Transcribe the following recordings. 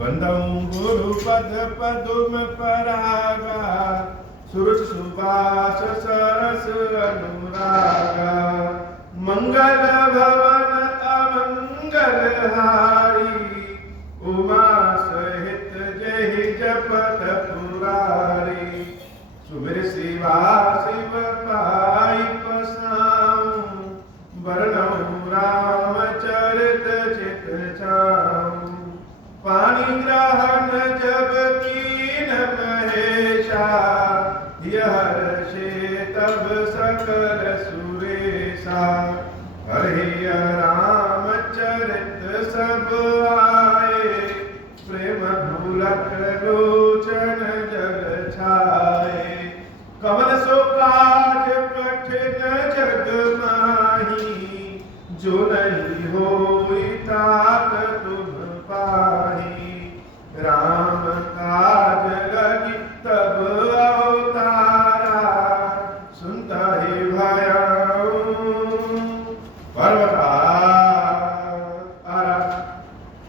बंदऊं गुरु पद पदुम परागा, सुरुच सुबास सरस अनुरागा। मंगल भवन अमंगल हारी, उमा सहित जहि जपत पुरारी। सुमिर शिवा शिव पाई पसाऊं, बरनऊं रामचरित चित छाऊं। पानी ग्रहण जब कीन महेशा, हर्षे तब सकल सुरेशा। हरि रामचरित सब आए, प्रेम भूलक लोचन जग छाए। कवन सो काज कठिन जग माही, जो नहीं होई तात तुम पाही। राम काज लगी तब अवतारा, सुनता ही भयाऊं पर्वतारा।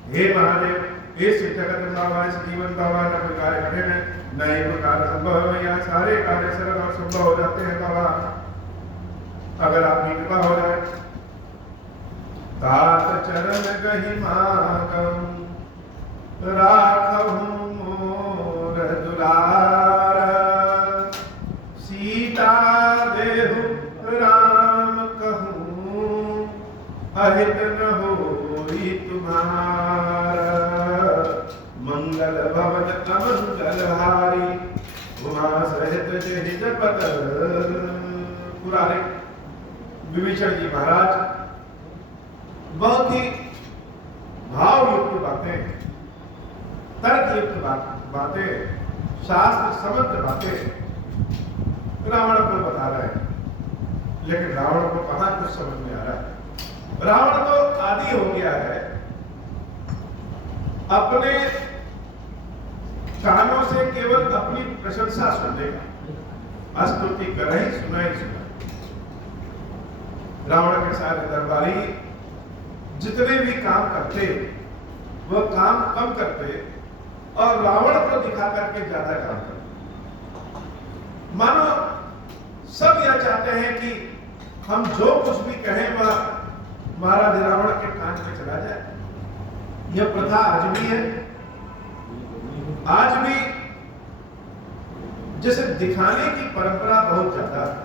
हे महादेव, इस जगत बाबा, इस जीवन बाबा, न कोई कार्य कठिन है, न ही कोई कार्य संभव है। यहाँ सारे कार्य सरल और संभव हो जाते हैं बाबा, अगर आपकी कृपा हो जाए। तात चरण गहि मागम, राखहूं मोर दुलार। सीता देहु राम कहूं, अहित न होई तुम्हारा। मंगल भवन अमंगल हारी, उमा सहित जहि जपत पुरारी। विभीषण जी महाराज बहुत ही भावयुक्त बातें, तर्कयुक्त बातें, शास्त्र समृद्ध बातें रावण को बता रहे हैं। लेकिन रावण को कहां कुछ समझ में आ रहा है। रावण तो आदी हो गया है अपने कानों से केवल अपनी प्रशंसा सुनने का, स्तुति कर ही सुना ही सुना। रावण के सारे दरबारी जितने भी काम करते वह काम कम करते और रावण को दिखा करके ज्यादा काम करते। मानो सब यह चाहते हैं कि हम जो कुछ भी कहें वह महाराज रावण के कान में चला जाए। यह प्रथा आज भी है। आज भी जैसे दिखाने की परंपरा बहुत ज्यादा है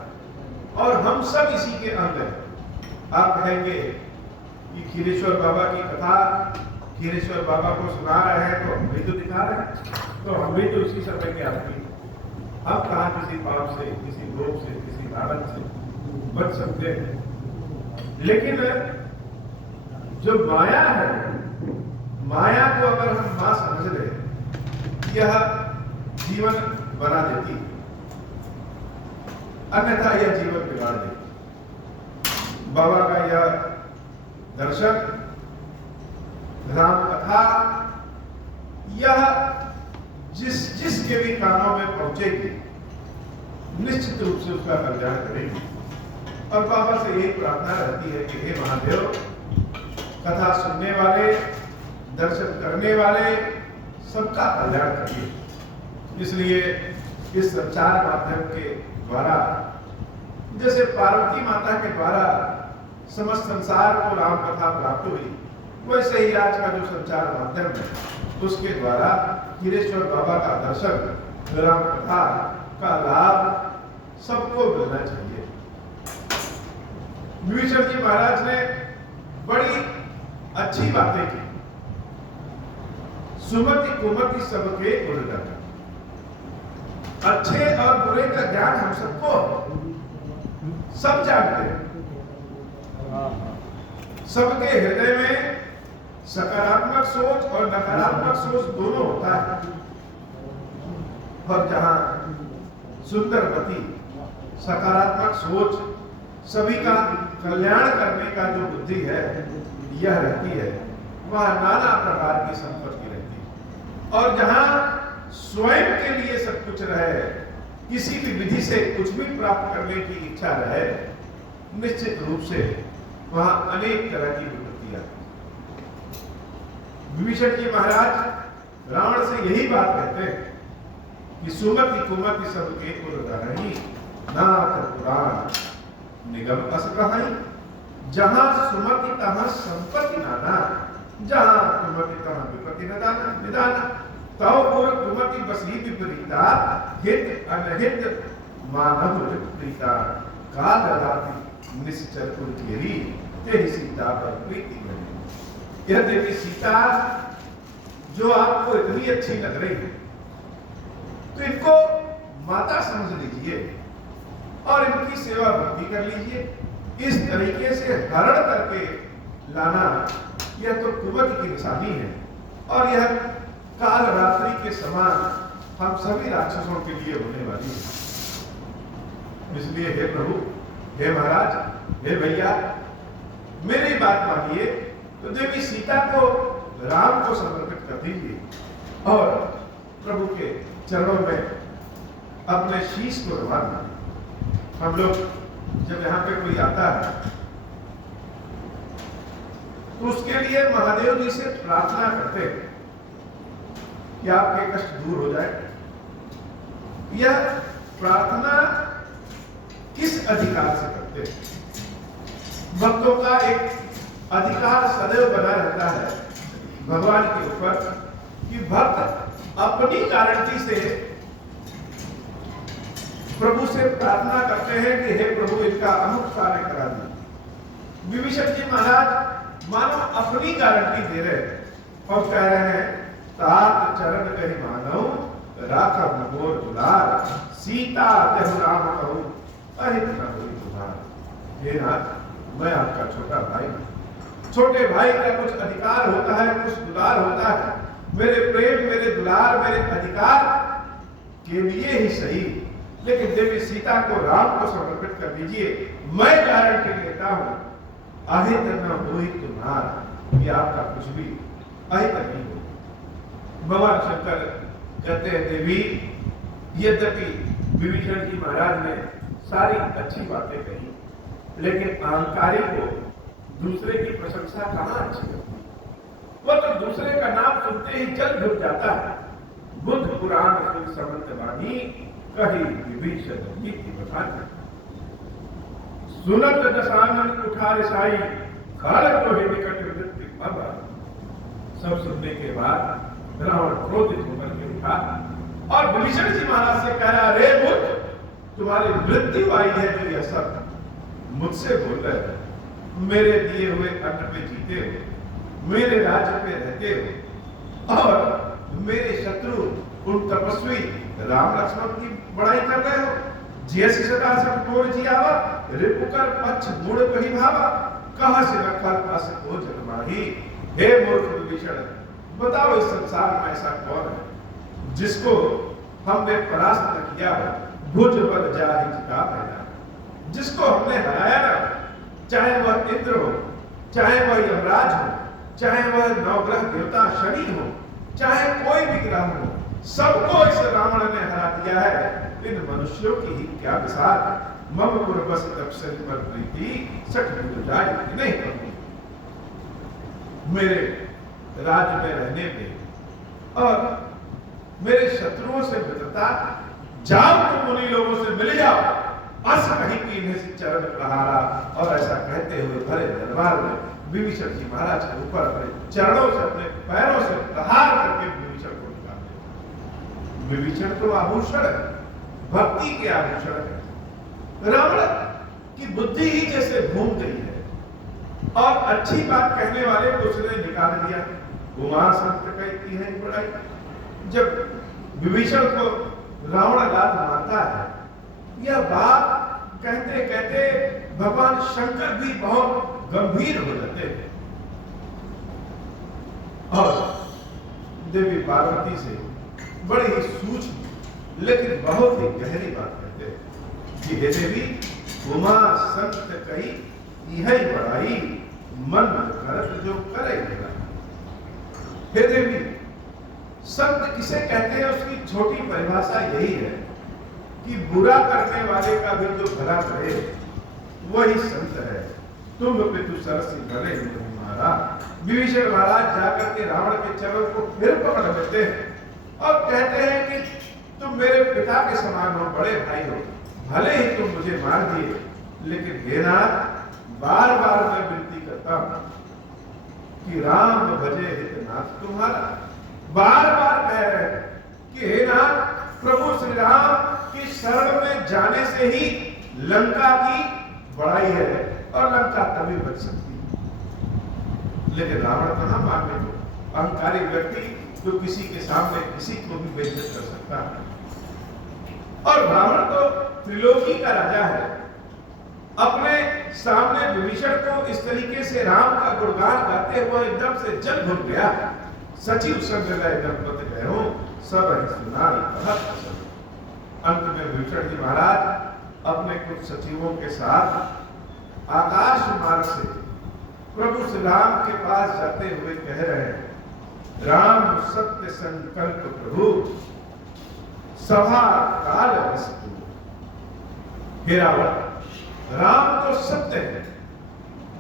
और हम सब इसी के अंग हैं। आप कहेंगे कि खीरेश्वर बाबा की कथा खीरेश्वर बाबा को सुना रहे हैं तो हम भी तो दिखा रहे हैं, तो हम भी तो उसी समय के आदमी। हम कहाँ किसी पाप से, किसी लोभ से, किसी लालच से बच सकते हैं। लेकिन जो माया है, माया को अगर हम मां समझ ले, यह जीवन बना देती, अन्यथा यह जीवन बिगाड़ देती। बाबा का यह दर्शन, राम कथा, यह जिसके भी कानों में पहुंचेगी निश्चित रूप से उसका कल्याण करेगी। और बाबा से यही प्रार्थना रहती है कि हे महादेव, कथा सुनने वाले, दर्शन करने वाले सबका कल्याण करिए। इसलिए इस संचार माध्यम के द्वारा, जैसे पार्वती माता के द्वारा समस्त संसार को राम कथा प्राप्त हुई, वैसे ही आज का जो संचार माध्यम है उसके द्वारा खीरेश्वर बाबा का दर्शन, राम कथा का लाभ सबको मिलना चाहिए। विभीषण जी महाराज ने बड़ी अच्छी बातें की। सुमति कुमति सबके गुणगण, अच्छे और बुरे का ज्ञान हम सबको, सब जानते हैं। सबके हृदय में सकारात्मक सोच और नकारात्मक सोच दोनों होता है। और जहां सुंदरवती सकारात्मक सोच, सभी का कल्याण करने का जो बुद्धि है यह रहती है, वह नाना प्रकार की संपत्ति रहती है। और जहां स्वयं के लिए सब कुछ रहे, किसी भी विधि से कुछ भी प्राप्त करने की इच्छा रहे, निश्चित रूप से वहां अनेक तरह की विपत्तियां। विभीषण जी महाराज रावण से यही बात कहते हैं कि सुमति कुमति सबके कुल रही, नाथ पुराण निगम अस कहाई। जहां सुमति तहां संपत्ति नाना, जहां कुमति तहां विपत्ति निदाना। तव पुर कुमति बसी विपरीता, हित अनहित मानव प्रीता। काल राति निश्चर कुल घेरी, तेरी सीता पर प्रीति बनी। यह देवी सीता जो आपको इतनी अच्छी लग रही है, तो इनको माता समझ लीजिए और इनकी सेवा भक्ति कर लीजिए। इस तरीके से हरण करके लाना यह तो कुमति की निशानी है, और यह काल रात्रि के समान हम सभी राक्षसों के लिए होने वाली है। इसलिए हे प्रभु, हे महाराज, हे भैया, मेरी बात मानिए तो देवी सीता को राम को समर्पित कर दीजिए और प्रभु के चरणों में अपने शीश को रवा दीजिए। हम लोग जब यहाँ पे कोई आता है तो उसके लिए महादेव जी से प्रार्थना करते हैं कि आपके कष्ट दूर हो जाए। यह प्रार्थना किस अधिकार से करते हैं? भक्तों का एक अधिकार सदैव बना रहता है भगवान के ऊपर कि भक्त अपनी गारंटी से प्रभु से प्रार्थना करते हैं कि हे प्रभु, इनका अमुक कार्य करा दीजिए। विभीषण जी महाराज मानो अपनी गारंटी दे रहे हैं और कह रहे हैं, तात चरण कहि मानव राखब मोर दुलार, सीता तेहु राम कहूं अहित न होई तुम्हार। हे नाथ, मैं आपका छोटा भाई, छोटे भाई का कुछ अधिकार होता है, कुछ दुलार होता है। मेरे प्रेम, मेरे दुलार, मेरे अधिकार के लिए ही सही, लेकिन देवी सीता को राम को समर्पित कर दीजिए। मैं गारंटी लेता हूं, अहित न होई तुम्हार, कि आपका कुछ भी अहित नहीं हो। भगवान शंकर कहते हैं, देवी, यद्यपि विभीषण जी महाराज ने सारी अच्छी बातें कही, लेकिन अहंकारी को दूसरे की प्रशंसा कहां अच्छी लगती? वो तो दूसरे का नाम सुनते ही जल घुट जाता है। बुद्ध पुराण सुन समंत वाणी, कही विभीषण जी की बखानी। सुनत दशानन उठा रिसाई, खाल को ही निकट मृत्यु बाबा। सब सुनने के बाद रावण क्रोधित होकर के उठा और विभीषण जी महाराज से कह रहा, रे बुद्ध, तुम्हारी मृत्यु आई है जो यह सब मुझसे बोल रहे हैं। मेरे दिए हुए अन्न पे जीते हो, मेरे राज्य पे रहते हो, और मेरे शत्रु उन तपस्वी राम लक्ष्मण की बड़ाई कर रहे हो। जैसे सदा सब मोर जियावा, रिपुकर पक्ष गुण कही भावा। कहां से रखल अस को जन्माही। हे मूर्ख विभीषण, बताओ इस संसार में ऐसा कौन है जिसको हमने परास्त न किया हो, भुज बल जाहि जिता पैदा। जिसको हमने हराया ना, चाहे वह इंद्र हो, चाहे वह यमराज हो, चाहे वह नवग्रह देवता शनि हो, चाहे कोई भी ग्रह हो, सबको इस रावण ने हरा दिया है। इन मनुष्यों की ही क्या विसार, मम पुर बस तपसन पर प्रीति, सठ बुझ जाए नहीं करूं। मेरे राज्य में रहने पे और मेरे शत्रुओं से मित्रता, जाओ तुम उन्हीं लोगों से मिल जाओ, अस कहीं की इन्हें से चरण प्रहारा। और ऐसा कहते हुए भरे दरबार में विभीषण जी महाराज के ऊपर अपने चरणों से, अपने पैरों से प्रहार करके विभीषण को निकालते। विभीषण तो आभूषण है, भक्ति के आभूषण है। रावण की बुद्धि ही जैसे घूम गई है और अच्छी बात कहने वाले को उसने निकाल दिया। उमा संत कहती है बड़ाई। जब विभीषण को रावण लात मारता है, यह बात कहते कहते भगवान शंकर भी बहुत गंभीर हो जाते हैं और देवी पार्वती से बड़ी ही सूक्ष्म लेकिन बहुत ही गहरी बात कहते हैं कि हे देवी, उमा संत कही यही बड़ाई, मन करत जो करे मेरा। हे देवी, संत किसे कहते हैं उसकी छोटी परिभाषा यही है कि बुरा करने वाले का भी जो भला करे वही संत है। तुम पितु सरसी भले तुम्हारा, विभीषण महाराज जाकर के रावण के चरणों को फिर पकड़ लेते हैं और कहते हैं कि तुम मेरे पिता के समान हो, बड़े भाई हो, भले ही तुम मुझे मार दिए, लेकिन हे नाथ, बार बार मैं विनती करता हूं कि राम भजे हितनाथ तुम्हारा। बार बार कह रहे हैं कि हे नाथ, प्रभु श्री राम की शरण में जाने से ही लंका की बड़ाई है और लंका तभी बच सकती है। लेकिन रावण कहां माने, तो अहंकारी व्यक्ति जो किसी के सामने किसी को भी बेइज्जत कर सकता है। और रावण तो त्रिलोकी का राजा है, अपने सामने विभीषण को इस तरीके से राम का गुणगान गाते हुए एकदम से जल भूल गया। सचिव संग लय गणपति गयो, सब ही सुनाई बहुत पसंद। अंत में विभीषण जी महाराज अपने कुछ सचिवों के साथ आकाश मार्ग से प्रभु श्री राम के पास जाते हुए कह रहे हैं, राम सत्य संकल्प प्रभु, सभा काल वस्तु। हे रावण, राम तो सत्य है,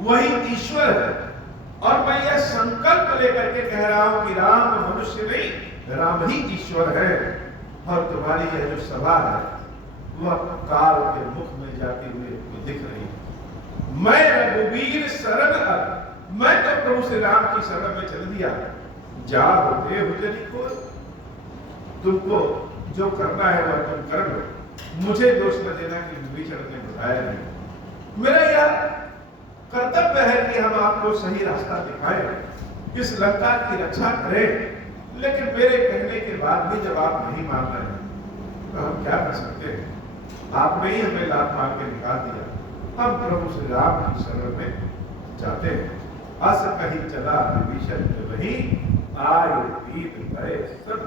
वही ईश्वर है, और मैं यह संकल्प लेकर के कह रहा हूं कि राम मनुष्य नहीं, राम ही ईश्वर है। और तुम्हारी यह जो सभा है वह काल के मुख में जाती हुई दिख रही है। मैं रघुवीर शरण, मैं तो प्रभु श्री राम की शरण में चल दिया। जा होते हुजरी को, तुमको जो करना है वह तुम कर लो, मुझे दोष न देना कि विभीषण ने बताया नहीं। मेरा यह कर्तव्य है कि हम आपको सही रास्ता दिखाएं, इस लंका की रक्षा करें। लेकिन मेरे कहने के बाद भी जब आप नहीं मान रहे हैं तो हम क्या कर सकते हैं? आपने ही हमें लात मार के निकाल दिया। हम प्रभु श्री राम की शरण में जाते हैं। अस कहीं चला विभीषण वही, आए दीप गए सब।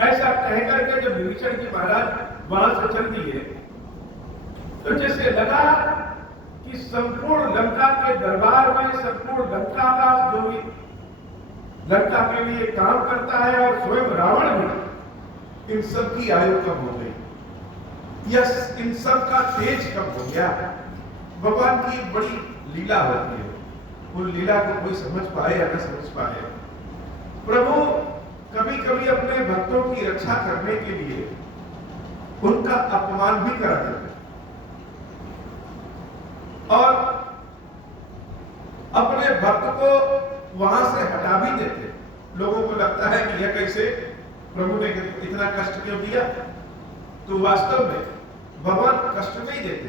ऐसा कहकर के जब विभीषण जी महाराज वहां से चल दिए तो जैसे लगा कि संपूर्ण लंका के दरबार में, संपूर्ण लंका का जो भी लंका के लिए काम करता है और स्वयं रावण भी, इन सब की आयु कम हो गई, या इन सब का तेज कम हो गया। भगवान की एक बड़ी लीला होती है, उन लीला को कोई समझ पाए या न समझ पाए। प्रभु कभी कभी अपने भक्तों की रक्षा करने के लिए उनका अपमान भी करा देते और अपने भक्त को वहां से हटा भी देते। लोगों को लगता है कि यह कैसे, प्रभु ने इतना कष्ट क्यों दिया? तो वास्तव में भगवान कष्ट नहीं देते,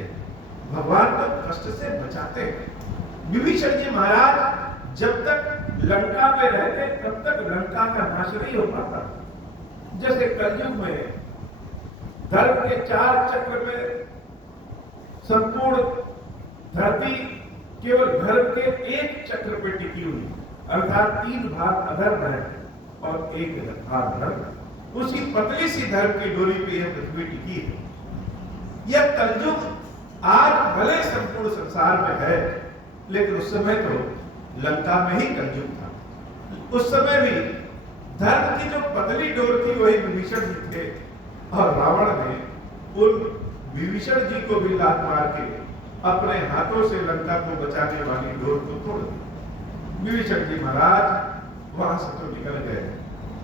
भगवान तो कष्ट से बचाते हैं। विभीषण जी महाराज जब तक लंका में रहते तब तक लंका का नाश नहीं हो पाता। जैसे कलयुग में धर्म के 4 चक्र में संपूर्ण धरती केवल धर्म के एक चक्र पे टिकी हुई, अर्थात 3 भाग अधर्म है और 1 भाग धर्म। उसी पतली सी धर्म की डोरी पे यह पृथ्वी टिकी है। यह कलयुग आज भले संपूर्ण संसार में है, लेकिन उस समय तो लंका में ही कलयुग था। उस समय भी धर्म की जो पतली डोर थी वही विभीषण जी थे, और रावण ने उन विभीषण जी को भी लात मार के अपने हाथों से लंका को बचाने वाली डोर को तोड़ दी। विभीषण जी महाराज वहां से तो निकल गए।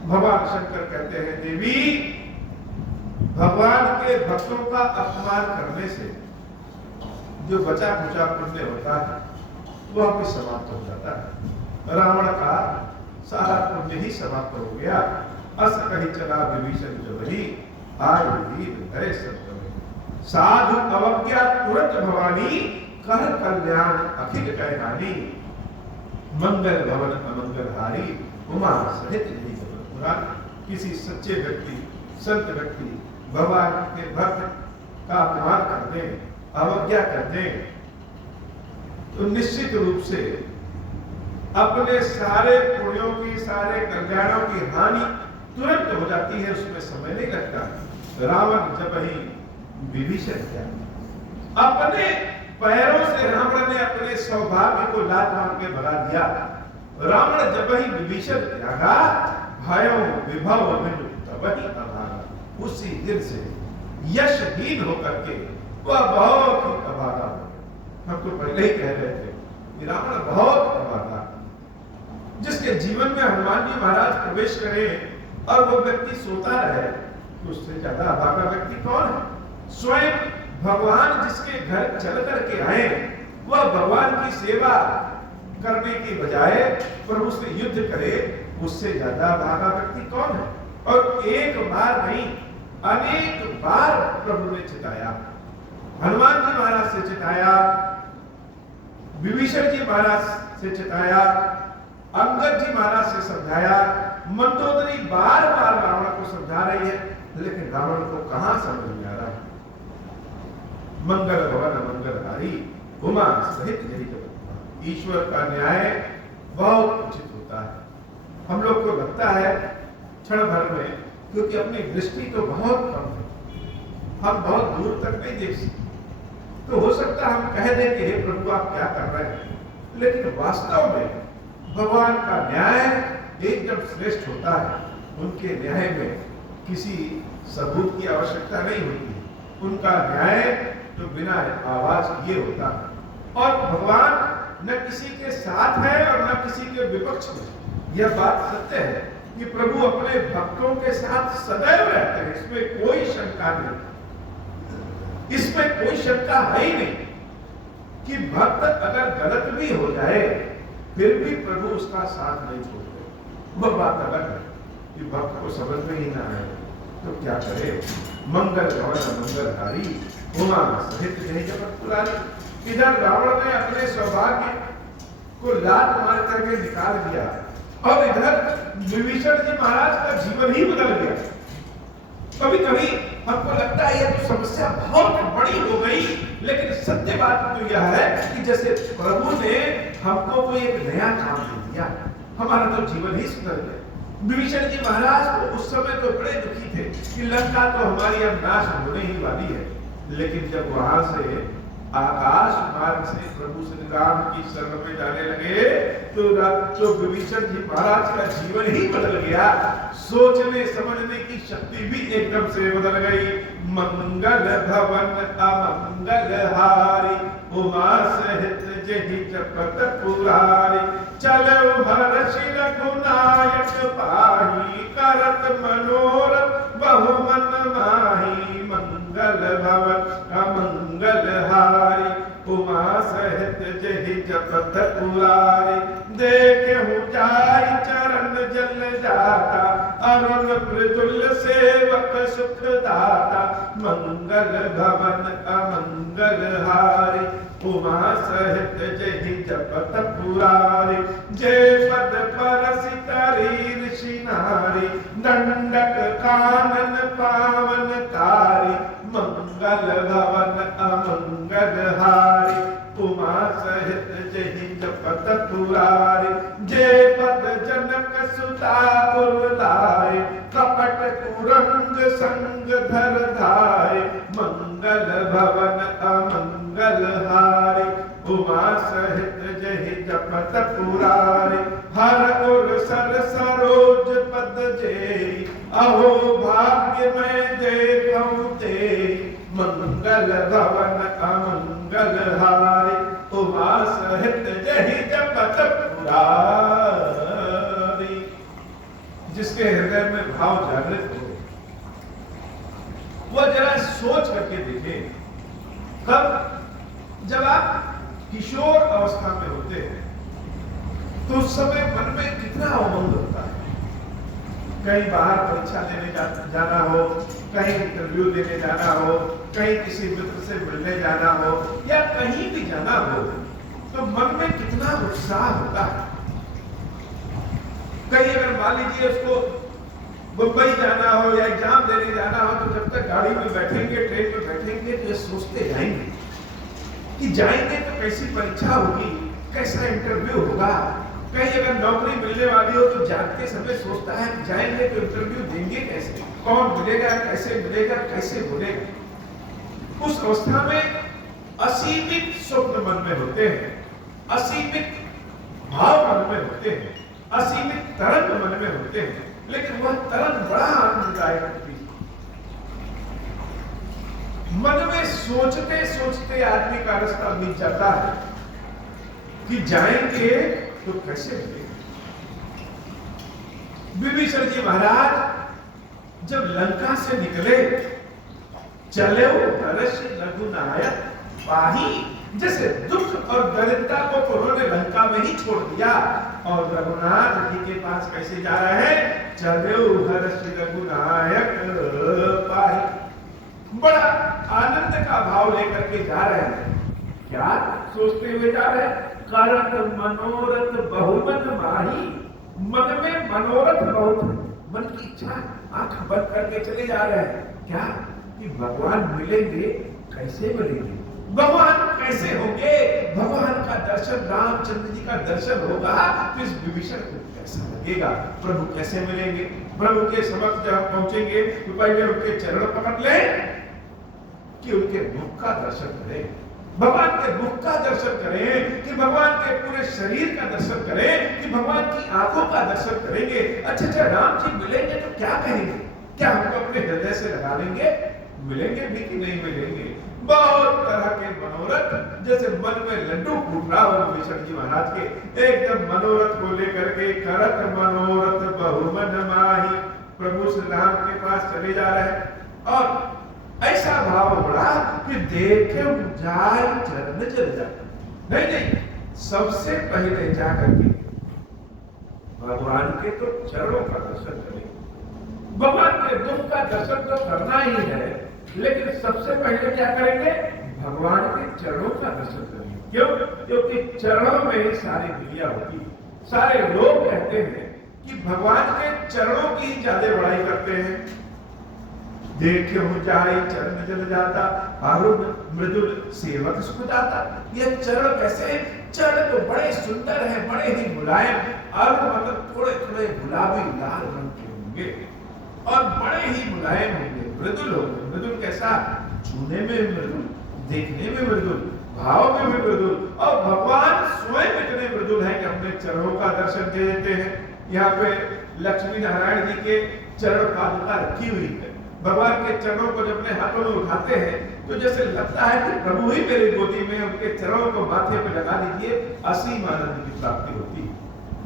भगवान शंकर कहते हैं, देवी, भगवान के भक्तों का अपमान करने से जो बचा खुचा पुण्य होता है वह भी समाप्त हो जाता है। रावण का सारा पुण्य ही समाप्त हो गया। अस कहीं चला विभीषण जो वही, आय वीर भय सब। साधु अवज्ञा तुरंत भवानी, कर कल्याण अखिल कहहानी। मंगल भवन अमंगल हारी, उमा सहित नहीं पुराण। किसी सच्चे व्यक्ति, संत व्यक्ति भगवान के भक्त का अपमान कर दे, अवज्ञा कर दे, तो निश्चित रूप से अपने सारे पुण्यों की, सारे कल्याणों की हानि तुरंत हो जाती है, उसमें समय नहीं लगता। रावण जब ही विभीषण क्या अपने पैरों से रावण ने अपने सौभाग्य को लात मार के भगा दिया। रावण जब ही विभीषण त्यागा, भयों विभव तब ही अभागा। उसी दिन से यशहीन होकर के वह बहुत ही अभागा। हम तो पहले ही कह रहे थे कि रावण बहुत अभागा, जिसके जीवन में हनुमान जी महाराज प्रवेश करें और वो व्यक्ति सोता रहे, तो उससे ज्यादा अभागा व्यक्ति कौन है? स्वयं भगवान जिसके घर चल करके आए, वह भगवान की सेवा करने की बजाय प्रभु से युद्ध करे, उससे ज्यादा अभागा व्यक्ति कौन है? और एक बार नहीं, अनेक बार प्रभु ने चिताया। हनुमान जी महाराज से चिताया, विभीषण जी महाराज से चिताया, अंगद जी महाराज से समझाया, मंदोदरी बार बार रावण को समझा रही है, लेकिन रावण को कहां समझ में आ रहा है? मंगल भवन मंगलहारी उमा सहित जय जगत। ईश्वर का न्याय बहुत उचित होता है। हम लोग को लगता है क्षण भर में, क्योंकि अपनी दृष्टि तो बहुत कम है, हम बहुत दूर तक नहीं देख सकते, तो हो सकता है हम कह दें कि हे प्रभु आप क्या कर रहे हैं, लेकिन वास्तव में भगवान का न्याय एकदम श्रेष्ठ होता है। उनके न्याय में किसी सबूत की आवश्यकता नहीं होती, उनका न्याय तो बिना आवाज किए होता है। और भगवान न किसी के साथ है और न किसी के विपक्ष में। यह बात सत्य है कि प्रभु अपने भक्तों के साथ सदैव रहते हैं, इसमें कोई शंका नहीं, इसमें कोई शंका है ही नहीं कि भक्त अगर गलत भी हो जाए फिर भी प्रभु उसका साथ नहीं छोड़ते। वह बात अलग है कि भक्त को समझ में ही ना आए तो क्या करे। मंगल भवन मंगलहारी उमा सहित जय जगत पुरारी। इधर रावण ने अपने सौभाग्य को लात मार करके निकाल दिया और इधर विभीषण जी महाराज का जीवन ही बदल गया। कभी कभी हमको लगता है यह तो समस्या बहुत बड़ी हो गई, लेकिन सत्य बात तो यह है कि जैसे प्रभु ने हमको कोई एक नया काम दे दिया, हमारा तो जीवन ही सुधर गया। विभीषण जी महाराज को उस समय तो बड़े दुखी थे कि लंका तो हमारी अब नाश होने ही वाली है, लेकिन जब वहां से आकाश मार्ग से प्रभु श्री राम की शरण में जाने लगे तो विभीषण जी महाराज का जीवन ही बदल गया। सोचने समझने की शक्ति भी एकदम से बदल गई। मंगल भवन अमंगलहारी उमा सहित जहि जपत पुरारी। चलो हर्षि रघुनायक पाही करत मनोरथ बहुमन माही। मंगल भवन अमंगलहारी उमा सहित जहि जपत पुरारी। देखहु जाय चरण जल जाता अरुण मृदुल सेवक सुख दाता। मंगल भवन अमंगलहारी उमा सहित जहि जपत पुरारी। जय पद परसि तरी ऋषि नारी दंडक कानन पावन कारी। मंगल भवन अमंगलहारी उमा सहित जहि जपत पुरारी। जय पद जनक सुता उर्लाए कपट कुरंग संग धर धाय। मंगल भवन अमंगलहारी उमा सहित जहि जपत पुरारी। हर उर सर सरोज पद जेई अहो भाग्य में देखऊं तेई। मंगल भवन अमंगलहारी उमा सहित जहि जपत पुरारी। जिसके हृदय में भाव जागृत हो वह जरा सोच करके देखे, कब जब आप किशोर अवस्था में होते हैं तो उस समय मन में कितना उमंग होता है। कहीं बाहर परीक्षा देने जाना हो, कहीं इंटरव्यू देने जाना हो, कहीं किसी मित्र से मिलने जाना हो या कहीं भी जाना हो तो मन में कितना उत्साह होता है। कहीं अगर मान लीजिए उसको मुंबई जाना हो या एग्जाम देने जाना हो तो जब तक गाड़ी में बैठेंगे, ट्रेन में बैठेंगे तो ये सोचते जाएंगे कि जाएंगे तो कैसी परीक्षा होगी, कैसा इंटरव्यू होगा। कहीं अगर नौकरी मिलने वाली हो तो जागते समय सोचता है कि जाएंगे तो इंटरव्यू देंगे कैसे, कौन मिलेगा, कैसे बोलेगा। उस अवस्था में असीमित स्वप्न मन में होते हैं, असीमित भाव मन में होते हैं, असीमित तरंग मन में होते हैं, लेकिन वह तरंग बड़ा आनंददायक होती है। मन में सोचते सोचते आदमी का रास्ता बीत जाता है कि जाएंगे तो कैसे मिलेगा, विभीषण जी महाराज जब लंका से निकले, चले हर्ष रघुनायक पाही, जैसे दुख और दरिद्रता को उन्होंने लंका में ही छोड़ दिया और रघुनाथ जी के पास कैसे जा रहे हैं, चले हर्ष रघुनायक पाही। बड़ा आनंद का भाव लेकर के जा रहे हैं। क्या सोचते हुए जा रहे हैं, करत मनोरथ बहुमन माही, मन में मनोरथ बहुत है, मन की इच्छा, आंख बंद करके चले जा रहे हैं। क्या कि भगवान मिलेंगे, कैसे मिलेंगे, भगवान कैसे होंगे, भगवान का दर्शन, रामचंद्र जी का दर्शन होगा तो इस विभीषण को कैसा लगेगा, प्रभु कैसे मिलेंगे। प्रभु के समक्ष जब पहुंचेंगे तो पहले उनके चरण पकड़ ले कि उनके मुख का दर्शन करें, भगवान के मुख का दर्शन करें, कि भगवान के पूरे शरीर का दर्शन करें, कि भगवान की आंखों का दर्शन करेंगे। अच्छा राम जी मिलेंगे तो क्या कहेंगे, क्या हमको अपने हृदय से लगा लेंगे, मिलेंगे भी कि नहीं मिलेंगे। बहुत तरह के मनोरथ, जैसे मन में लड्डू फूट रहा हो विभीषण जी महाराज के, एकदम मनोरथ को लेकर के करत मनोरथ बहुमन माही, प्रभु श्री राम के पास चले जा रहे हैं। और ऐसा भाव बढ़ा कि देखे जाए चरण चल जाए। नहीं, सबसे पहले जाकर के भगवान के तो चरणों का दर्शन करें। भगवान के दुख का दर्शन तो करना ही है, लेकिन सबसे पहले क्या करेंगे, भगवान के चरणों का दर्शन करेंगे। क्यों? क्योंकि चरणों में ही सारी दुनिया होती है। सारे लोग कहते हैं कि भगवान के चरणों की ज्यादा बड़ाई करते हैं। देखे हो जाए चरण जल जाता, अरुण मृदुल सेवक सुख जाता। ये चरण कैसे, चरण तो बड़े सुंदर है, बड़े ही मुलायम, अरुण मतलब थोड़े थोड़े गुलाबी लाल रंग के होंगे और बड़े ही मुलायम होंगे, मृदुल होंगे। मृदुल कैसा, छूने में मृदुल, देखने में मृदुल, भाव में भी मृदुल, और भगवान स्वयं इतने मृदुल हैं कि अपने चरणों का दर्शन दे देते हैं। यहाँ पे लक्ष्मी नारायण जी के चरण पादुका रखी हुई है। भगवान के चरणों को जब अपने हाथों में उठाते हैं तो जैसे लगता है कि प्रभु ही मेरी गोदी में, उनके चरणों को माथे पर लगा दीजिए, असीम आनंद की प्राप्ति होती है।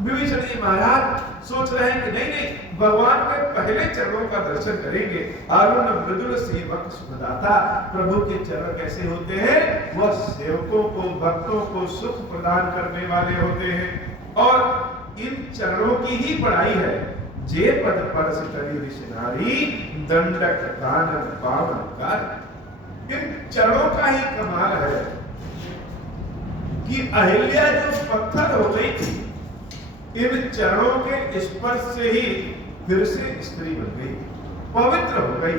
विभीषण जी महाराज सोच रहे हैं कि नहीं, भगवान के पहले चरणों का दर्शन करेंगे। अरुण मृदुल सेवक सुखदाता, प्रभु के चरण कैसे होते हैं, वह सेवकों को, भक्तों को सुख प्रदान करने वाले होते हैं। और इन चरणों की ही बड़ाई है, जे पद परस करी ऋषि दंडक कानन पावन कर। इन चरणों का ही कमाल है कि अहिल्या जो पत्थर हो गई थी, इन चरणों के स्पर्श से ही फिर से स्त्री बन गई, पवित्र हो गई।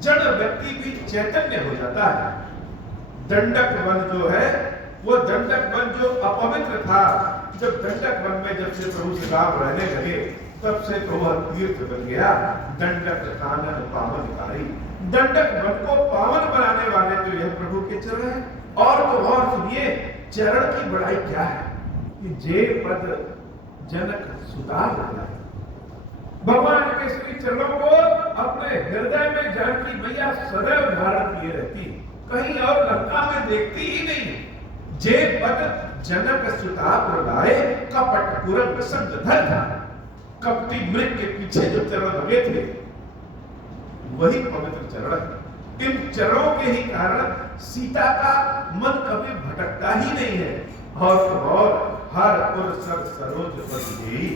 जड़ व्यक्ति भी चैतन्य हो जाता है। दंडक वन जो है, वो दंडक वन जो अपवित्र था, जब दंडक वन में जब से प्रभु श्री राम रहने लगे, तब से तो वह तीर्थ बन गया। दंडक कानन पावनकारी, दंडक वन को पावन बनाने वाले तो यह प्रभु के चरण है। और तो और सुनिए, चरण की बड़ाई क्या है कि जे पद जनक सुधार है। भगवान के श्री चरणों को अपने हृदय में जानकी मैया सदैव धारण किए रहती, कहीं और लंका में देखती ही नहीं। जे पद जनक सुता प्रदाय, कपट कुरंग संग धर धार। कपटी मृग के पीछे जो चरण लगे थे, वही पवित्र चरण है। इन चरणों के ही कारण सीता का मन कभी भटकता ही नहीं है। और हर पुर सर सरोज बस गई।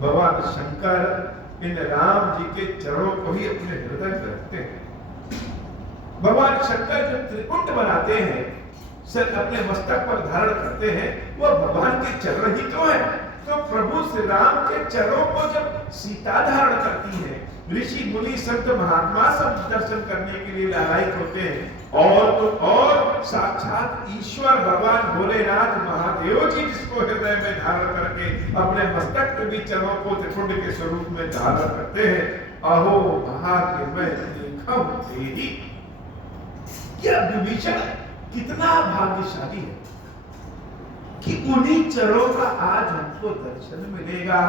भगवान शंकर इन राम जी के चरणों को ही अपने हृदय में रखते हैं। भगवान शंकर जो त्रिकुंड बनाते हैं, सिर अपने मस्तक पर धारण करते हैं, वह भगवान के चरण ही तो है। तो प्रभु श्री राम के चरणों को जब सीता धारण करती है, ऋषि मुनि संत महात्मा सब दर्शन करने के लिए लालायित होते हैं। और तो और साक्षात ईश्वर भगवान भोलेनाथ महादेव जी जिसको हृदय में धारण करके अपने मस्तक पे भी चरणों को त्रिकुंड के स्वरूप में धारण करते हैं। अहो भाग्य मैं देखा तेरी। यह विभीषण कितना भाग्यशाली है कि उन्हीं चरणों का आज हमको दर्शन मिलेगा।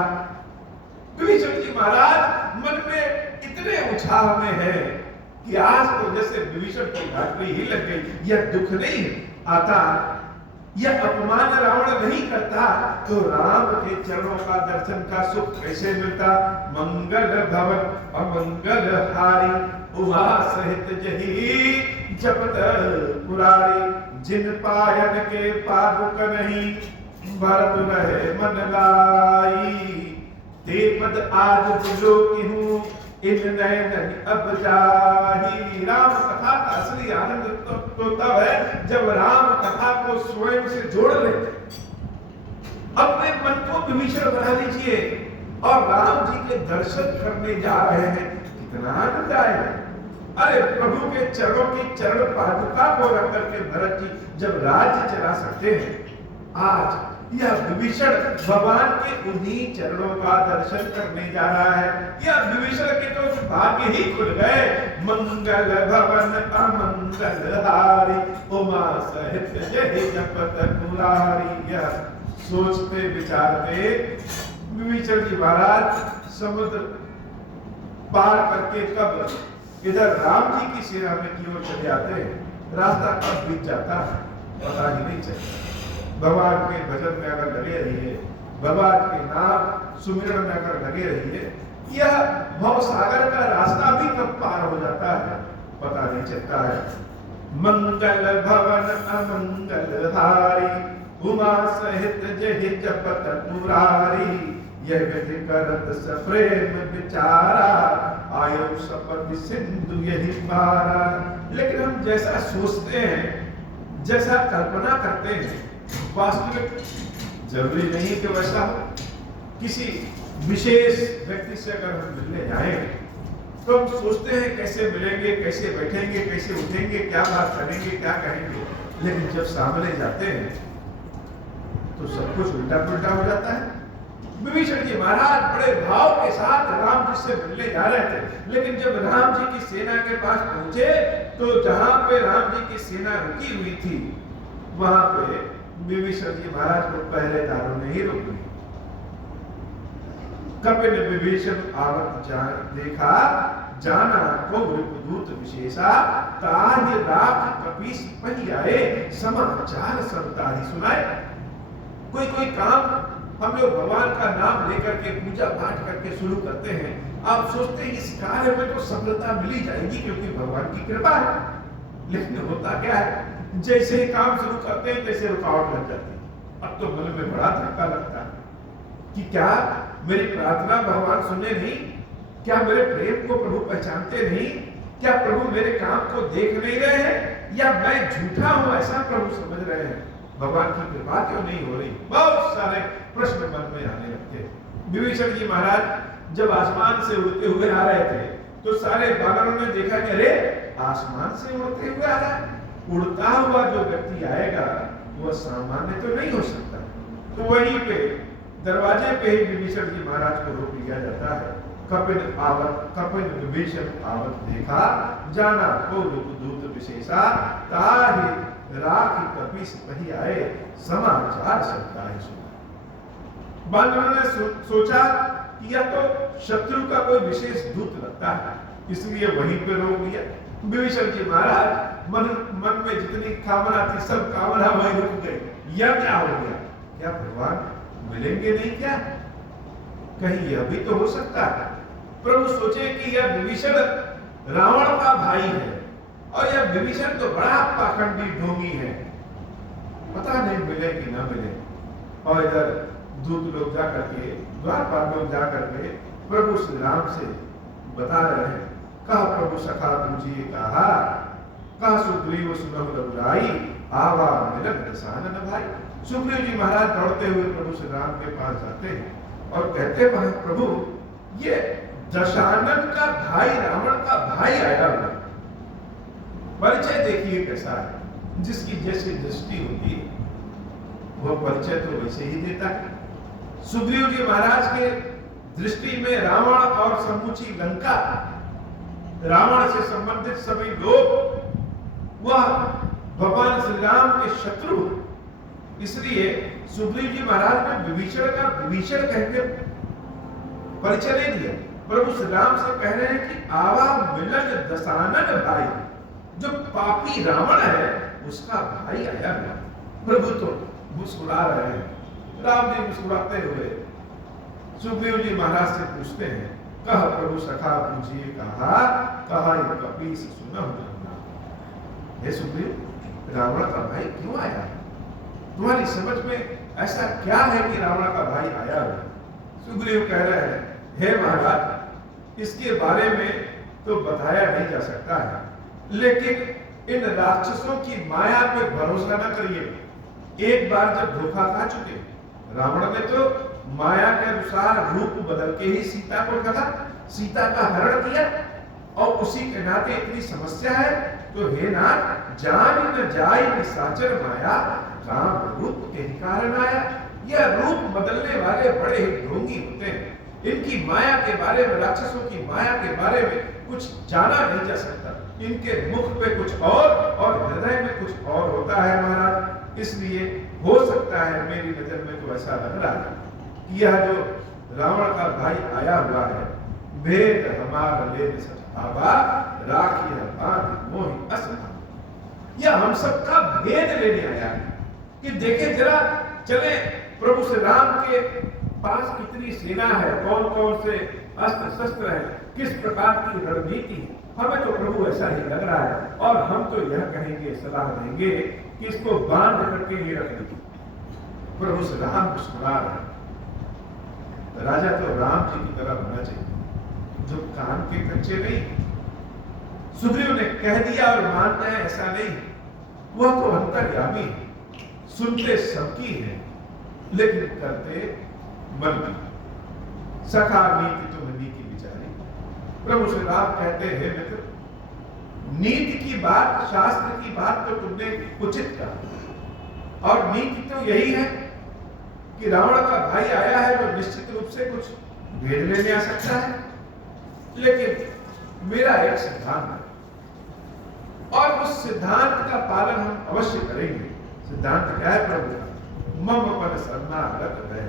विभीषण जी महाराज मन में इतने उत्साह में है कि आज तो जैसे विभीषण की घाटी ही लग गई। यह दुख नहीं आता यह अपमान रावण नहीं करता तो राम के चरणों का दर्शन का सुख कैसे मिलता। मंगल भवन अमंगल हारी उमा सहित जही जपत पुरारी। जिन पायन के पादुक नहीं भरत रहे मन लाई। ते पद आज बुलो की हूँ इन नयन अब जाही। राम कथा का असली आनंद तो तब है जब राम कथा को स्वयं से जोड़ ले। अपने मन को विभीषण बना लीजिए और राम जी के दर्शन करने जा रहे हैं, कितना आनंद आएगा। अरे प्रभु के चरणों की चरण पादुका को रख करके भरत जी जब राज्य चला सकते हैं, आज यह विभीषण भगवान के उन्हीं चरणों का दर्शन करने जा रहा है। यह विभीषण के तो भाग्य ही खुल गए। मंगल भवन अमंगल हारी उमा सहित जय जपत पुरारी। यह सोचते विचारते विभीषण जी महाराज समुद्र पार करके कब इधर राम जी की सेना में की ओर चले आते हैं, रास्ता कब बीत जाता है पता ही नहीं चलता। भगवान के भजन में अगर लगे रहिए, भगवान के नाम सुमिरन में अगर लगे रहिए, यह भव सागर का रास्ता भी कब पार हो जाता है पता नहीं चलता है। मंगल भवन अमंगल हारी उमा सहित जय जपत पुरारी। यह विधि करत सप्रेम विचारा आयो सपद सिंधु यही पारा। लेकिन हम जैसा सोचते हैं, जैसा कल्पना करते हैं, वास्तविक जरूरी नहीं कि वैसा हो। किसी विशेष व्यक्ति से अगर हम मिलने जाएं तो हम सोचते हैं कैसे मिलेंगे, कैसे बैठेंगे, कैसे उठेंगे, क्या बात करेंगे, क्या कहेंगे। लेकिन जब सामने जाते हैं तो सब कुछ उल्टा पुल्टा हो जाता है। विभीषण जी महाराज बड़े भाव के साथ राम जी से मिलने जा रहे थे, लेकिन जब राम जी की सेना के पास पहुंचे तो जहां पे राम जी की सेना रुकी हुई थी वहां पे विभीषण जी महाराज को पहरेदारों ने ही रोक लिया। कपिल विभीषण आवत देखा जाना को दूत विशेषा। ताहि राख कपीस पही आए समाचार संताहि सुनाए। कोई कोई काम हम लोग भगवान का नाम लेकर के पूजा पाठ करके शुरू करते हैं, आप सोचते हैं इस कार्य में तो सफलता मिली जाएगी क्योंकि भगवान की कृपा है। लेकिन होता क्या है, जैसे ही काम शुरू करते हैं तैसे रुकावट लग जाती है। अब तो मन में बड़ा धक्का लगता है कि क्या मेरी प्रार्थना भगवान सुनने नहीं, क्या मेरे प्रेम को प्रभु पहचानते नहीं, क्या प्रभु मेरे काम को देख नहीं रहे हैं, या मैं झूठा हूं ऐसा प्रभु समझ रहे हैं, भगवान की कृपा क्यों नहीं हो रही। बहुत सारे प्रश्न मन में आने लगते। विभीषण जी महाराज जब आसमान से उड़ते हुए आ रहे थे तो सारे बानरों ने देखा कि अरे आसमान से उड़ते हुए आ रहा है, उड़ता हुआ जो व्यक्ति आएगा वह सामान्य तो नहीं हो सकता। तो वहीं पे दरवाजे पे ही विभीषण जी महाराज को रोक लिया जाता है। कपिल विभीषण आवत देखा जाना को दूत विशेषा। ताहि राख कपीस पही आए समाचार संताहि सुनाए। बानरों ने सोचा कि यह तो शत्रु का कोई विशेष दूत लगता है, इसलिए वहीं पे रोक लिया। विभीषण जी महाराज मन में जितनी कामना थी सब कामना वहीं रुक गई। यह क्या हो गया, क्या भगवान मिलेंगे नहीं क्या, कहीं यह भी तो हो सकता है। प्रभु सोचे कि यह विभीषण रावण का भाई है और यह विभीषण तो बड़ा पाखंडी ढोंगी है, पता नहीं मिले कि ना मिले। और इधर दूत लोग जाकर के, द्वारपाल लोग जाकर के प्रभु श्री राम से बता रहे हैं, कहा प्रभु सखा तुझे कहा सुग्रीव सुनहु रघुराई आवा मिलन दशानन भाई। सुग्रीव जी महाराज दौड़ते हुए प्रभु श्री राम के पास जाते हैं और कहते हैं प्रभु ये दशानन का भाई, रावण का भाई आया हुआ, परिचय देखिए कैसा है। जिसकी जैसी दृष्टि होगी वह परिचय तो वैसे ही देता है। सुग्रीव जी महाराज के दृष्टि में रावण और समूची लंका, रावण से संबंधित सभी लोग वह भगवान श्री राम के शत्रु, इसलिए सुग्रीव जी महाराज ने विभीषण का विभीषण कहकर परिचय नहीं दिया। प्रभु श्री राम से कह रहे हैं कि आवा मिलन दशानन भाई, जो पापी रावण है उसका भाई आया हुआ। प्रभु तो मुस्कुरा रहे हैं। राम जी मुस्कुराते हुए सुग्रीव जी महाराज से पूछते हैं, कह प्रभु सखा पूछिए कहा कपीस सुनहु जमुना। हे सुग्रीव, रावण का भाई क्यों आया है? तुम्हारी समझ में ऐसा क्या है कि रावण का भाई आया है? सुग्रीव कह रहे हैं, हे महाराज, इसके बारे में तो बताया नहीं जा सकता है, लेकिन इन राक्षसों की माया पे भरोसा न करिए। एक बार जब धोखा खा चुके, रावण ने तो माया के अनुसार रूप बदल के ही सीता को कहा, सीता का हरण किया, और उसी के नाते इतनी समस्या है तो हे नाथ, जान न जाय निशाचर माया, काम रूप के कारण आया। यह रूप बदलने वाले बड़े ही ढोंगी होते हैं। इनकी माया के बारे में, राक्षसों की माया के बारे में कुछ जाना नहीं जा सकता। इनके मुख पे कुछ और हृदय में कुछ और होता है महाराज। इसलिए हो सकता है मेरी नजर में तो ऐसा लग रहा है कि यह जो रावण का भाई आया हुआ है, भेद हमारा ले सठावा राखी बांध मोहि असहा, यह हम सबका भेद लेने आया है कि देखे जरा, चले प्रभु श्री राम के पास कितनी सेना है, कौन कौन से अस्त्र शस्त्र है, किस प्रकार की रणनीति है। हमें तो प्रभु ऐसा ही लग रहा है, और हम तो यह कहेंगे, सलाह देंगे कि इसको बांध करके ही रख दीजिए। प्रभु श्री राम मुस्कुरा रहे। राजा तो राम जी की तरह होना चाहिए, जो कान के कच्चे नहीं। सुग्रीव ने कह दिया और मानते हैं ऐसा नहीं, वह तो अंतर्यामी है, सुनते सबकी है लेकिन करते मन की। सखा नीति तुम नीति विचारी। प्रभु श्री राम कहते हैं, मित्र, नीति की बात, शास्त्र की बात तो तुमने उचित कहा, और नीति तो यही है कि रावण का भाई आया है तो निश्चित रूप से कुछ भेद लेने आ सकता है, लेकिन मेरा एक सिद्धांत है और उस सिद्धांत का पालन हम अवश्य करेंगे। सिद्धांत क्या है प्रभु का? मम पद शरणागत भय।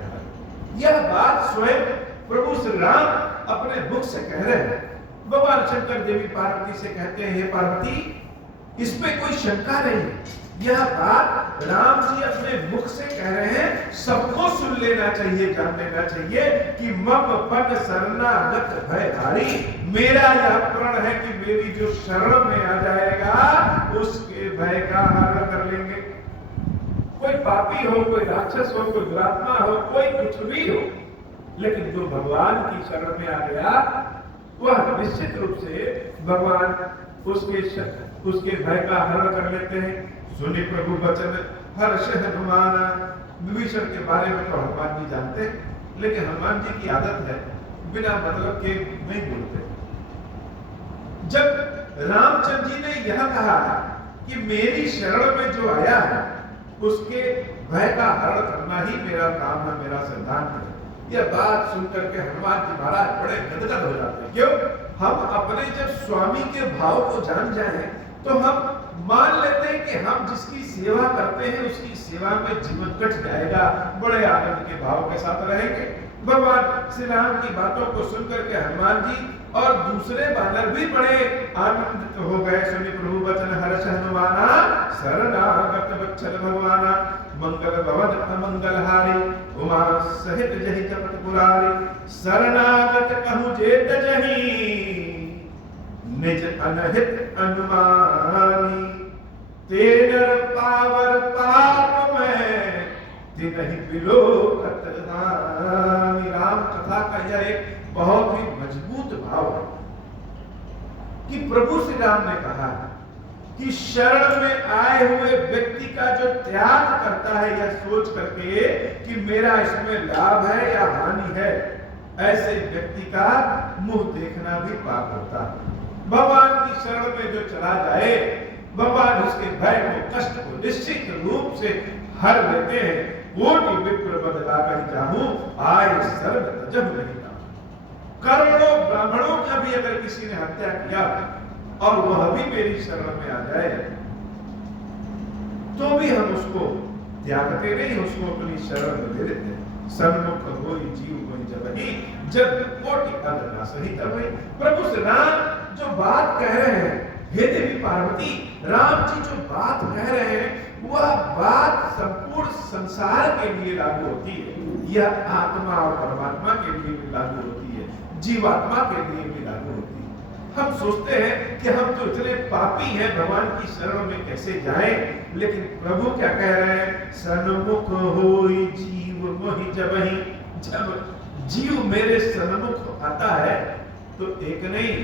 यह बात स्वयं प्रभु श्री राम अपने मुख से कह रहे हैं। भगवान शंकर देवी पार्वती से कहते हैं, हे पार्वती, इसमें कोई शंका नहीं है। यह बात राम जी अपने मुख से कह रहे हैं, सबको सुन लेना चाहिए, जान लेना चाहिए कि मम पद शरणागत भयहारी, मेरा यह प्रण है कि मेरी जो शरण में आ जाएगा उसके भय का हरण कर लेंगे। कोई पापी हो, कोई राक्षस हो, कोई दुरात्मा हो, कोई कुछ भी हो, लेकिन जो भगवान की शरण में आ गया वह निश्चित रूप से भगवान उसके भय का हरण कर लेते हैं। सुनि प्रभु वचन हर्ष हनुमाना। विभीषण के बारे में तो हनुमान जी जानते हैं, लेकिन हनुमान जी की आदत है बिना मतलब के नहीं बोलते। जब रामचंद्र जी ने यह कहा कि मेरी शरण में जो आया है उसके भय का हरण करना ही मेरा काम है, मेरा सिद्धांत है, यह बात सुनकर के हनुमान जी महाराज बड़े गदगद हो जाते हैं। क्यों? हम अपने जब स्वामी के भाव को जान जाएं तो हम मान लेते हैं कि हम जिसकी सेवा करते हैं उसकी सेवा में जीवन कट जाएगा, बड़े आनंद के भाव के साथ रहेंगे। भगवान श्री राम की बातों को सुनकर के हनुमान जी और दूसरे बानर भी बड़े आनंदित हो गए। सुनि प्रभु वचन हर्ष हनुमाना, शरणागत वत्सल भगवाना, मंगल भवन अमंगल हारी, उमा सहित जहि जपत पुरारी, शरणागत कहूँ जेत जहि, निज अनहित अनुमानी, तेनर पावर पाप में तिनहि बिलोकत हानि। राम कथा का यह एक बहुत ही मजबूत भाव है कि प्रभु श्री राम ने कहा कि शरण में आए हुए व्यक्ति का जो त्याग करता है यह सोच करके कि मेरा इसमें लाभ है या हानि है, ऐसे व्यक्ति का मुंह देखना भी पाप होता है। भगवान की शरण में जो चला जाए, भगवान उसके भय को, कष्ट को निश्चित रूप से हर लेते हैं। कोटि विप्र बदला कर जाहूं, आय सर्व तजब नहीं था। करोड़ों ब्राह्मणों का भी अगर किसी ने हत्या किया और वह भी मेरी शरण में आ जाए तो भी हम उसको त्यागते नहीं, उसको अपनी शरण में दे देते हैं। सन्मुख होई जीव होई जबहि, जब कोटि अदना सही तब। प्रभु श्री राम जो बात कह रहे हैं हे देवी पार्वती, राम जी जो बात कह रहे हैं वह बात संपूर्ण संसार के लिए लागू होती है। यह आत्मा और परमात्मा के लिए भी लागू होती है, जीवात्मा के लिए भी लागू होती है। हम सोचते हैं कि हम तो इतने पापी हैं, भगवान की शरण में कैसे जाएं, लेकिन प्रभु क्या कह रहे हैं, सन्मुख होई जीव मोहि जबहि। जब जीव मेरे सन्मुख आता है तो एक नहीं,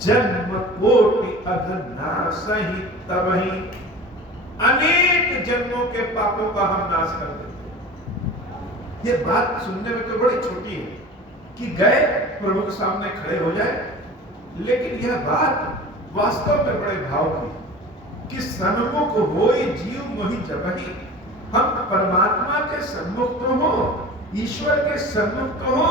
जन्म कोटि अघनाशहि तबहि। अनेक जन्मों के पापों का हम नाश कर देते हैं। ये बात सुनने में तो बड़ी छोटी है कि गए प्रभु के सामने खड़े हो जाए, लेकिन यह बात वास्तव में बड़े भाव की कि सन्मुख होई जीव मोहि जबहि। हम परमात्मा के सन्मुख तो हो, ईश्वर के सन्मुख तो हो,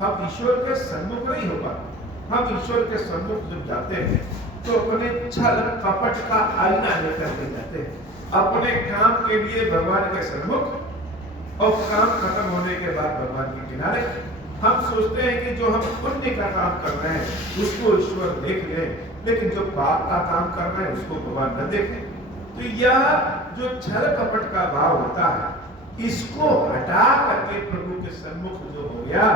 हम ईश्वर के सन्मुख नहीं हो पाते। हम ईश्वर के सन्मुख जब जाते हैं तो अपने छल कपट का आईना लेकर के जाते हैं, अपने काम के लिए भगवान के सन्मुख, और काम खत्म होने के बाद भगवान के किनारे। हम सोचते हैं कि जो हम पुण्य का काम कर रहे हैं उसको ईश्वर देख ले, लेकिन जो पाप का काम कर रहे हैं उसको भगवान न देखे। तो यह जो छल कपट का भाव होता है, इसको हटा करके प्रभु के सन्मुख जो हो गया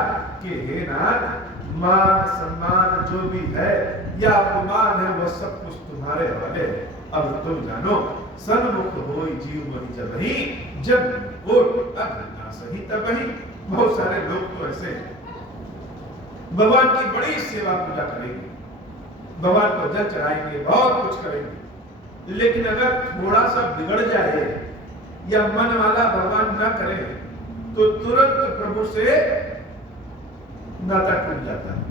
कि हे नाथ, मान सम्मान जो भी है या अपमान है वह सब कुछ तुम्हारे हवाले, अब तुम जानो। सन्मुख होई जीव मोहि जबहि, जब कोटि अघनाशहि तबहि। बहुत सारे लोग तो ऐसे भगवान की बड़ी सेवा पूजा करेंगे, भगवान को जल चढ़ाएंगे, बहुत कुछ करेंगे, लेकिन अगर थोड़ा सा बिगड़ जाए या मन वाला भगवान न करे तो तुरंत प्रभु से नाता टूट जाता है।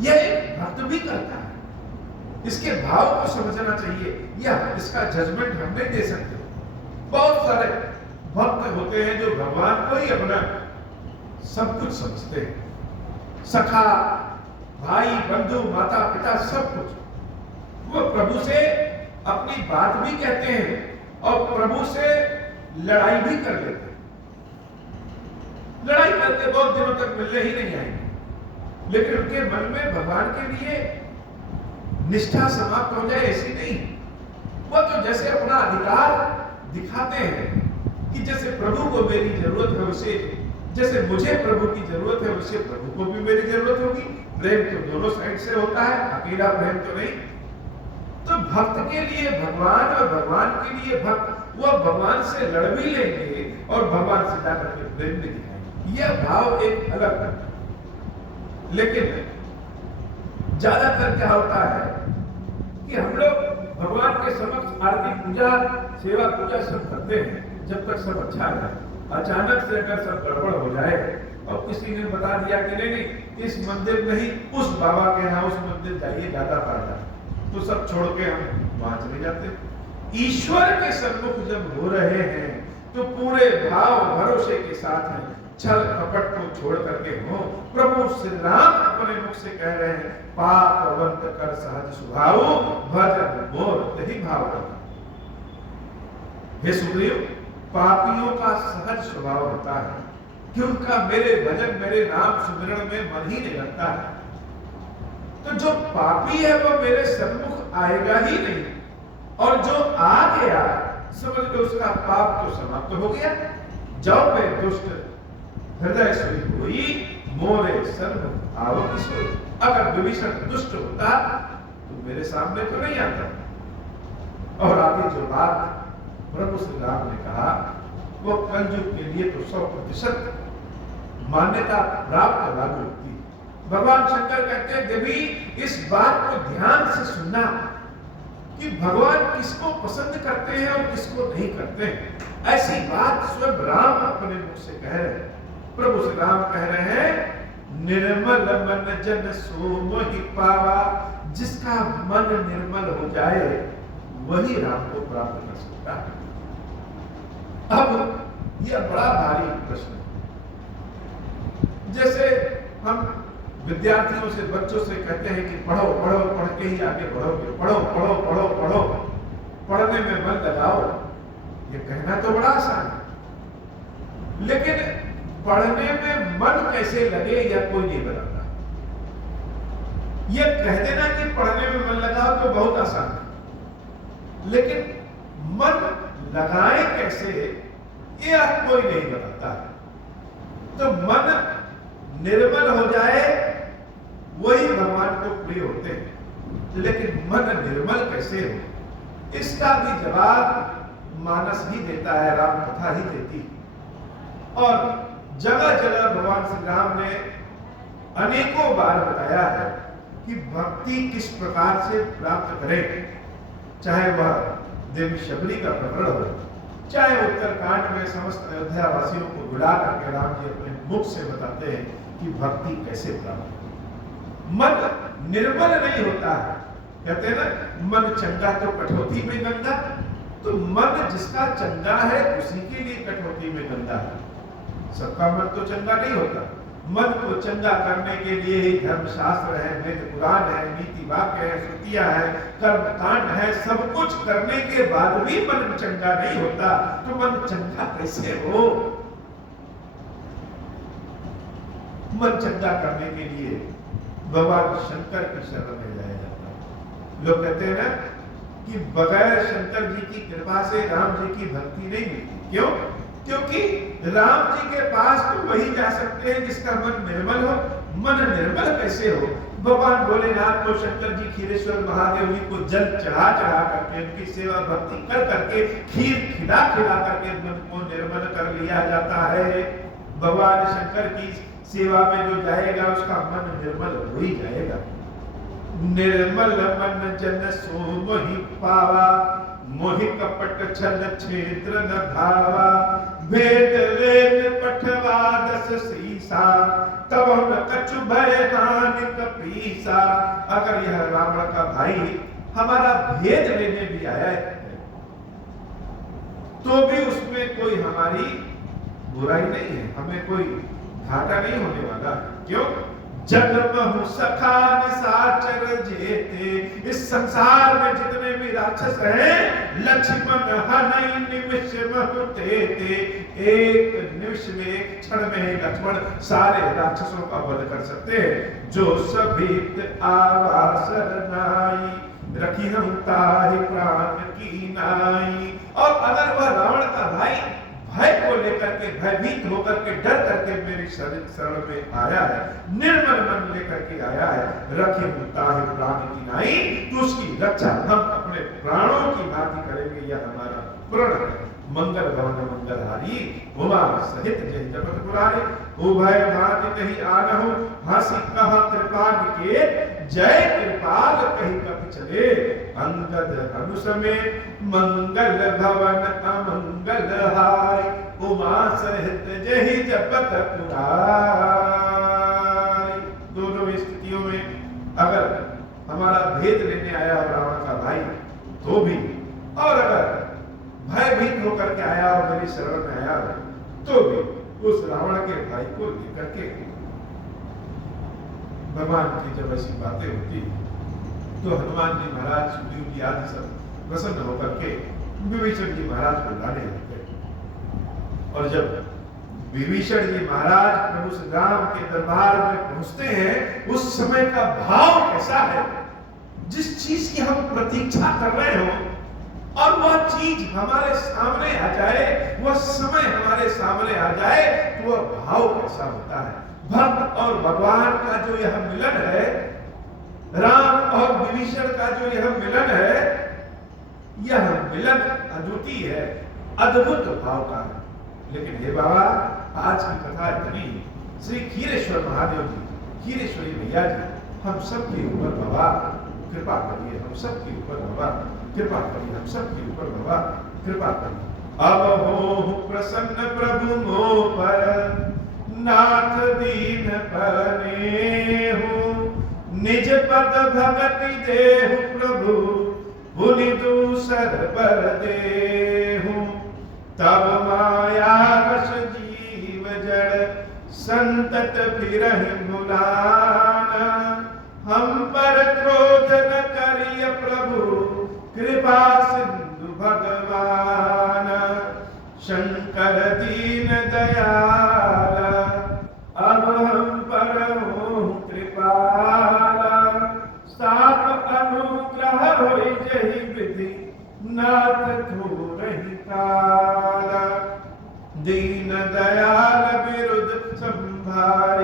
यह एक भक्त भी करता है, इसके भाव को समझना चाहिए, यह इसका जजमेंट हम नहीं दे सकते। बहुत सारे भक्त होते हैं जो भगवान को ही अपना सब कुछ समझते हैं, सखा, भाई, बंधु, माता, पिता, सब कुछ। वो प्रभु से अपनी बात भी कहते हैं और प्रभु से लड़ाई भी कर लेते हैं। लड़ाई करते बहुत दिनों तक मिलने ही नहीं आएंगे, लेकिन उनके मन में भगवान के लिए निष्ठा समाप्त हो जाए ऐसी नहीं। वो तो जैसे अपना अधिकार दिखाते हैं कि जैसे प्रभु को मेरी जरूरत है उसे, जैसे मुझे प्रभु की जरूरत है उससे प्रभु को भी मेरी जरूरत होगी। प्रेम तो दोनों साइड से होता है, अकेला प्रेम तो नहीं। तो भक्त के लिए भगवान और भगवान के लिए भक्त, वह भगवान से लड़ भी लेंगे और भगवान से जाकर के प्रेम भी दिखाएंगे। यह भाव एक अलग है। लेकिन ज्यादातर क्या होता है कि हम लोग भगवान के समक्ष आरती पूजा सेवा पूजा सब करते हैं जब तक सब अच्छा है। अचानक से अगर सब गड़बड़ हो जाए और किसी ने बता दिया कि नहीं इस मंदिर नहीं उस बाबा के यहाँ उस मंदिर जाइए ज्यादा फायदा, तो सब छोड़ के हम वहां चले जाते। ईश्वर के सन्मुख जब हो रहे हैं तो पूरे भाव भरोसे के साथ हैं, छल कपट को छोड़ करके हो। प्रभु श्री राम अपने मुख से कह रहे हैं, पापवंत कर सहज स्वभाव, भजन मोर तहि भाव। हे सुग्रीव, पापियों का सहज स्वभाव होता है कि उनका मेरे भजन मेरे नाम सुमिरण में मन ही नहीं लगता है। तो जो पापी है वो मेरे सन्मुख आएगा ही नहीं, और जो आ गया समझ लो उसका पाप तो समाप्त हो गया। जाओ पे दुष्ट हृदय सुई हुई, मोरे सन्मुख आओ किसोई। अगर विभीषण दुष्ट होता तो मेरे सामने तो नहीं आता। और आगे जो बात प्रभु श्री राम ने कहा वो कलयुग के लिए तो 100% मान्यता प्राप्त लागू होती है। भगवान शंकर कहते हैं देवी इस बात को ध्यान से सुनना कि भगवान किसको पसंद करते हैं और किसको नहीं करते हैं। ऐसी बात स्वयं राम अपने मुख से कह रहे हैं। प्रभु श्री राम कह रहे हैं, निर्मल मन जन सो मोहि पावा। जिसका मन निर्मल हो जाए वही राम को प्राप्त कर सकता है। अब यह बड़ा भारी प्रश्न है। जैसे हम विद्यार्थियों से बच्चों से कहते हैं कि पढ़ो पढ़ो, पढ़ के ही आगे बढ़ोगे, पढ़ो पढ़ो पढ़ो पढ़ो, पढ़ने में मन लगाओ। ये कहना तो बड़ा आसान है, लेकिन पढ़ने में मन कैसे लगे या कोई नहीं बताता। ये कह देना कि पढ़ने में मन लगाओ तो बहुत आसान है, लेकिन मन लगाए कैसे यह कोई नहीं बताता है। तो मन निर्मल हो जाए वही भगवान को प्रिय होते हैं, लेकिन मन निर्मल कैसे हो इसका भी जवाब मानस ही देता है, राम कथा ही देती है। और जगह जगह भगवान श्री राम ने अनेकों बार बताया है कि भक्ति किस प्रकार से प्राप्त करें, चाहे वह देवी शबरी का प्रकरण हो, चाहे उत्तरकांड में समस्त अयोध्या वासियों को बुला करके राम जी अपने मुख से बताते हैं कि भक्ति कैसे प्राप्त हो। मन निर्मल नहीं होता है, कहते हैं ना मन चंगा तो कठौती में गंगा, तो मन जिसका चंगा है उसी के लिए कठौती में गंगा है। सबका मन तो चंगा नहीं होता। मन को चंगा करने के लिए ही धर्मशास्त्र है, वेद पुराण है, नीति वाक्य है, श्रुतियां है, कर्म कांड है, सब कुछ करने के बाद भी मन चंगा नहीं होता, तो मन चंगा कैसे हो? मन चंगा करने के लिए भगवान शंकर की शरण में जाया जाता है। लोग कहते हैं ना कि बगैर शंकर जी की कृपा से राम जी की भक्ति नहीं मिलती। क्यों? क्योंकि राम जी के पास तो वही जा सकते हैं जिसका मन निर्मल हो। मन निर्मल कैसे हो? भगवान भोलेनाथ को शंकर जी क्षीरेश्वर महादेव जी को जल चढ़ा चढ़ा करके उनकी सेवा भक्ति कर करके खीर खिला खिला करके मन को निर्मल कर लिया जाता है। भगवान शंकर की सेवा में जो जाएगा उसका मन निर्मल हो ही जाएगा। निर्मल मन जन सो मोहि पावा, मोहि कपट छल छेत्र न भावा, भेद लेन पठवा दस सीसा, तब न कछु भय हानि कपीसा। अगर यह रावण का भाई हमारा भेद लेने भी आया है तो भी उसमें कोई हमारी बुराई नहीं है, हमें कोई घाटा नहीं होने वाला। क्यों? जग बहु सखा निशाचर जेते, इस संसार में जितने भी राक्षस हैं लक्ष्मण हनई निमिष महु तेते, एक निमिष में एक क्षण में लक्ष्मण सारे राक्षसों का वध कर सकते हैं। जो सभी आवासर नाई, रखी हम ताहि प्राण की नाई। और अगर वह रावण का भाई भय को लेकर के भयभीत होकर के डर करके मेरी शरण में आया है, निर्मल मन लेकर के आया है, रखे मुताहि प्राण की नाई, तो उसकी रक्षा हम अपने प्राणों की भांति करेंगे। यह हमारा प्रण है। मंगल भवन मंगलहारी, उमा सहित जय जगत पुरारे, उभय भांति कही आनहु, हंसी कह कृपा निकेत, जय कृपाल कही कपि चले, अंगद अनुसमे मंगल भवन अमंगल हारी, उमा सहित जय जगत पुरारे। दोनों स्थितियों में अगर हमारा भेद लेने आया हो रावण का भाई तो भी, और अगर भयभीत होकर के आया और मेरी शरण में आया तो भी, उस रावण के भाई को लेकर के भगवान की जब ऐसी बातें होती तो हनुमान जी महाराज, सुग्रीव जी आदि सब प्रसन्न होकर के विभीषण जी महाराज को लाने लगते। और जब विभीषण जी महाराज प्रभु श्री राम के दरबार में पहुंचते हैं, उस समय का भाव कैसा है? जिस चीज की हम प्रतीक्षा कर रहे हो और वह चीज हमारे सामने आ जाए, वह समय हमारे सामने आ जाए, तो वह भाव कैसा होता है? भक्त और भगवान का जो यह मिलन है, राम और विभीषण का जो यह मिलन है, यह मिलन अद्वितीय है, अद्भुत भाव का है। लेकिन हे बाबा, आज की कथा इतनी, श्री क्षीरेश्वर महादेव जी, क्षीरेश्वरी मैया जी, हम सबके ऊपर बाबा कृपा करिए, हम सबके ऊपर बाबा कृपा करिए, हम सबके ऊपर बाबा कृपा करिए। अब हो प्रसन्न प्रभु मोह पर, नाथ दीन बने हो, निज पद भगति देहु प्रभु, भुनि दूसर पर देहु। तब माया वश जीव जड़, संतत फिरहि भुलाना, हम पर क्रोध न करिय प्रभु, कृपा सिंधु भगवान। शंकर दीन दयाला, अब हम पर हो कृपाला,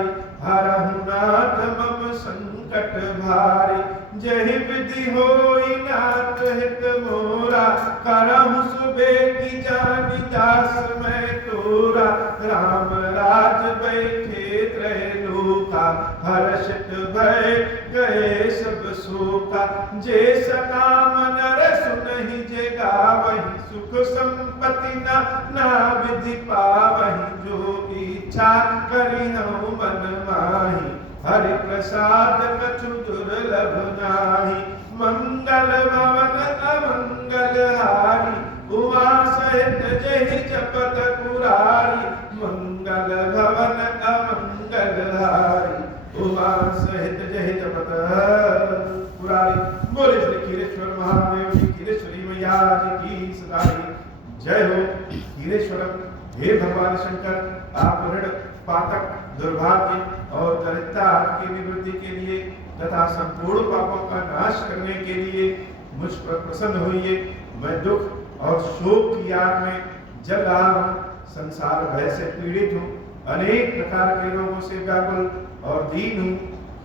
दुलारी, हरहु नाथ मम संकट भारी। जहि विधि होई नाथ हित मोरा, करहु सुबे की जानि दास मैं तोरा। राम राज बैठे त्रैलोका, हर्षित भय गए सब शोका। जे सकाम नर सुनहि जे गावहि, सुख संपत्ति ना विधि पावहि। जो इच्छा करिहु मन माहि, हरि प्रसाद कछु दुर्लभ नाही। मंगल भवन अमंगल हारी, उमा सहित जहि जपत पुरारी। मंगल भवन अमंगल हारी, उमा सहित जहि जपत पुरारी। बोले श्री क्षीरेश्वर महादेव श्री क्षीरेश्वरी मैया की सदाई जय हो। क्षीरेश्वरम, हे भगवान शंकर, आप ऋण पातक दुर्भाग्य और दरिद्रता की निवृत्ति के लिए तथा संपूर्ण पापों का नाश करने के लिए मुझ पर प्रसन्न होइए। मैं दुख और शोक की आग में जल रहा हूँ, संसार भय से पीड़ित हूँ, अनेक प्रकार के रोगों से व्याकुल और दीन हूँ।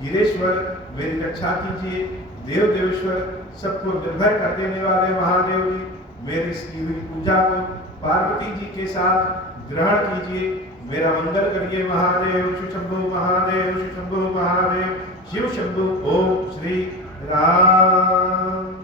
हीरेश्वर, मेरी रक्षा कीजिए। देव देवेश्वर, सबको निर्भय कर देने वाले महादेव जी, मेरी की हुई पूजा को पार्वती जी के साथ ग्रहण कीजिए। मेरा मंगल करिए महादेव। शिव शंभु महादेव, शिव शंभु महादेव, शिव शंभु। ओम श्री राम।